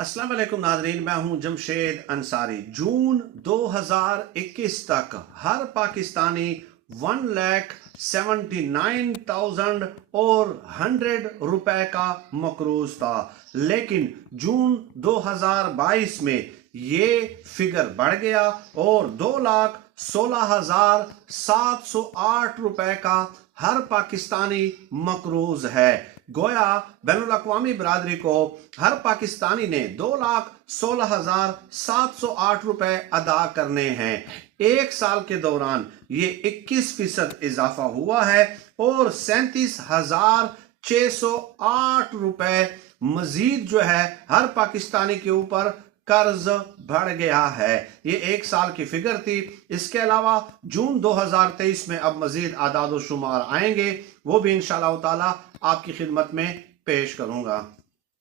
अस्सलाम वालेकुम नाज़रीन, मैं हूं जमशेद अंसारी। जून 2021 तक हर पाकिस्तानी 1,79,000 और 100 रुपए का मकरूज था, लेकिन जून 2022 में ये फिगर बढ़ गया और 2,16,708 रुपए का हर पाकिस्तानी मकरूज है। गोया बैनुल अक़वामी बरादरी को हर पाकिस्तानी ने 2,16,708 रुपए अदा करने हैं। एक साल के दौरान ये 21% इजाफा हुआ है और 37,608 रुपए मजीद जो है हर पाकिस्तानी के ऊपर कर्ज बढ़ गया है। ये एक साल की फिगर थी। इसके अलावा जून 2023 में अब मजीद आदाद शुमार आएंगे, वो भी इंशाअल्लाह ताला आपकी खिदमत में पेश करूंगा।